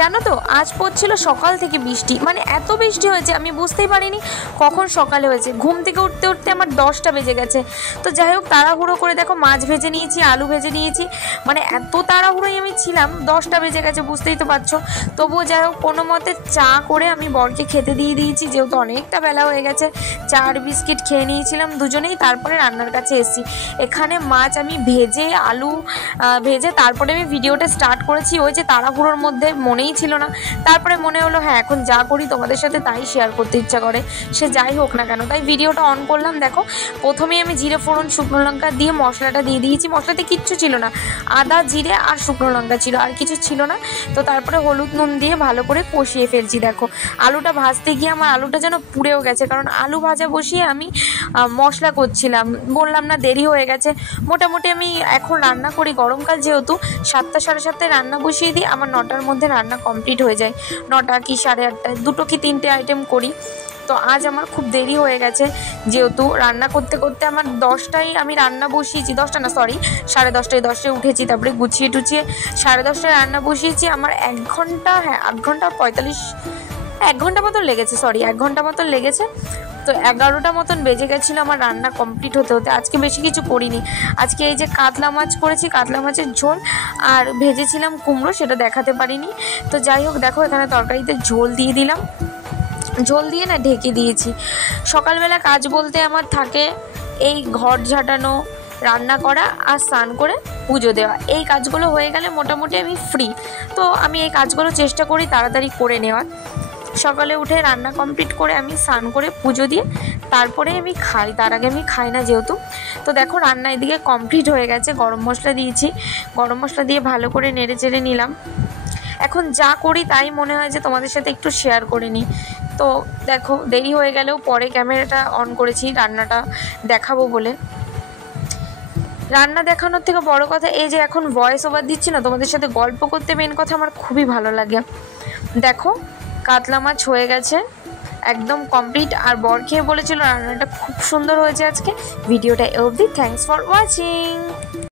জানো তো আজ পড়ছিল সকাল থেকে বৃষ্টি, মানে এত বৃষ্টি হয়েছে আমি বুঝতেই পারিনি কখন সকালে হয়েছে। ঘুম থেকে উঠতে উঠতে আমার 10টা বেজে গেছে। তো যাই হোক তাড়াহুড়ো করে দেখো মাছ ভেজে নিয়েছি, আলু ভেজে নিয়েছি, মানে এত তাড়াহুড়োই আমি ছিলাম, 10টা বেজে গেছে বুঝতেই তো পারছো। তবুও যাই হোক কোনো মতে চা করে আমি বরকে খেতে দিয়ে দিয়েছি, যেহেতু অনেকটা বেলা হয়ে গেছে। চা আর বিস্কিট খেয়ে নিয়েছিলাম দুজনেই, তারপরে রান্নার কাছে এসেছি। এখানে মাছ আমি ভেজে আলু ভেজে তারপরে আমি ভিডিওটা স্টার্ট করেছি। ওই যে তাড়াহুড়োর মধ্যে মনেই ছিল না, তারপরে মনে হলো হ্যাঁ এখন যা করি তোমাদের সাথে তাই শেয়ার করতে ইচ্ছা করে, সে যাই হোক না কেন। তাই ভিডিওটা অন করলাম। দেখো প্রথমেই আমি জিরে ফোড়ন শুকনো লঙ্কা দিয়ে মশলাটা দিয়ে দিয়েছি। মশলাতে কিচ্ছু ছিল না, আদা জিরে আর শুকনো লঙ্কা ছিল, আর কিছু ছিল না। তো তারপরে হলুদ নুন দিয়ে ভালো করে কষিয়ে ফেলছি। দেখো আলুটা ভাজতে গিয়ে আমার আলুটা যেন পুড়েও গেছে, কারণ আলু ভাজা বসিয়ে আমি মশলা করছিলাম, বললাম না দেরি হয়ে গেছে। মোটামুটি আমি এখন রান্না করি গরমকাল যেহেতু, 7টা সাড়ে 7টায় রান্না বসিয়ে দিই, আমার 9টার মধ্যে রান্না কমপ্লিট হয়ে যায়। 9টা কি 8:30, 2টো কি 3টে আইটেম করি। তো আজ আমার খুব দেরি হয়ে গেছে, যেহেতু রান্না করতে করতে আমার 10টায় আমি রান্না বসিয়েছি, 10টা না সরি 10:30, 10টায় উঠেছি, তারপরে গুছিয়ে টুছিয়ে 10:30টায় রান্না বসিয়েছি। আমার 1 ঘন্টা, হ্যাঁ 1 ঘন্টা 45, 1 ঘন্টা মতন লেগেছে, সরি 1 ঘন্টা মতন লেগেছে। তো 11টা মতন বেজে গেছিলো আমার রান্না কমপ্লিট হতে হতে। আজকে বেশি কিছু করিনি, আজকে এই যে কাতলা মাছ করেছি, কাতলা মাছের ঝোল, আর ভেজেছিলাম কুমড়ো, সেটা দেখাতে পারিনি। তো যাই হোক দেখো এখানে তরকারিতে ঝোল দিয়ে দিলাম, ঝোল দিয়ে না ঢেকে দিয়েছি। সকালবেলা কাজ বলতে আমার থাকে এই ঘর ঝাঁটানো, রান্না করা আর স্নান করে পুজো দেওয়া, এই কাজগুলো হয়ে গেলে মোটামুটি আমি ফ্রি। তো আমি এই কাজগুলো চেষ্টা করি তাড়াতাড়ি করে নেওয়ার। সকালে উঠে রান্না কমপ্লিট করে আমি স্নান করে পুজো দিয়ে তারপরে আমি খাই, তার আগে আমি খাই না যেহেতু। তো দেখো রান্না এদিকে কমপ্লিট হয়ে গেছে, গরম মশলা দিয়েছি, গরম মশলা দিয়ে ভালো করে নেড়ে চেড়ে নিলাম। এখন যা করি তাই মনে হয় যে তোমাদের সাথে একটু শেয়ার করে নিই। তো দেখো দেরি হয়ে গেলেও পরে ক্যামেরাটা অন করেছি রান্নাটা দেখাবো বলে। রান্না দেখানোর থেকে বড় কথা এই যে এখন ভয়েস ওভার দিচ্ছি না, তোমাদের সাথে গল্প করতে মেন কথা আমার খুবই ভালো লাগে। দেখো কাতলা মাছ হয়ে গেছে একদম কমপ্লিট, আর বর খেয়ে বলেছিল রান্নাটা খুব সুন্দর হয়েছে আজকে। ভিডিওটা অবধি, থ্যাঙ্কস ফর ওয়াচিং।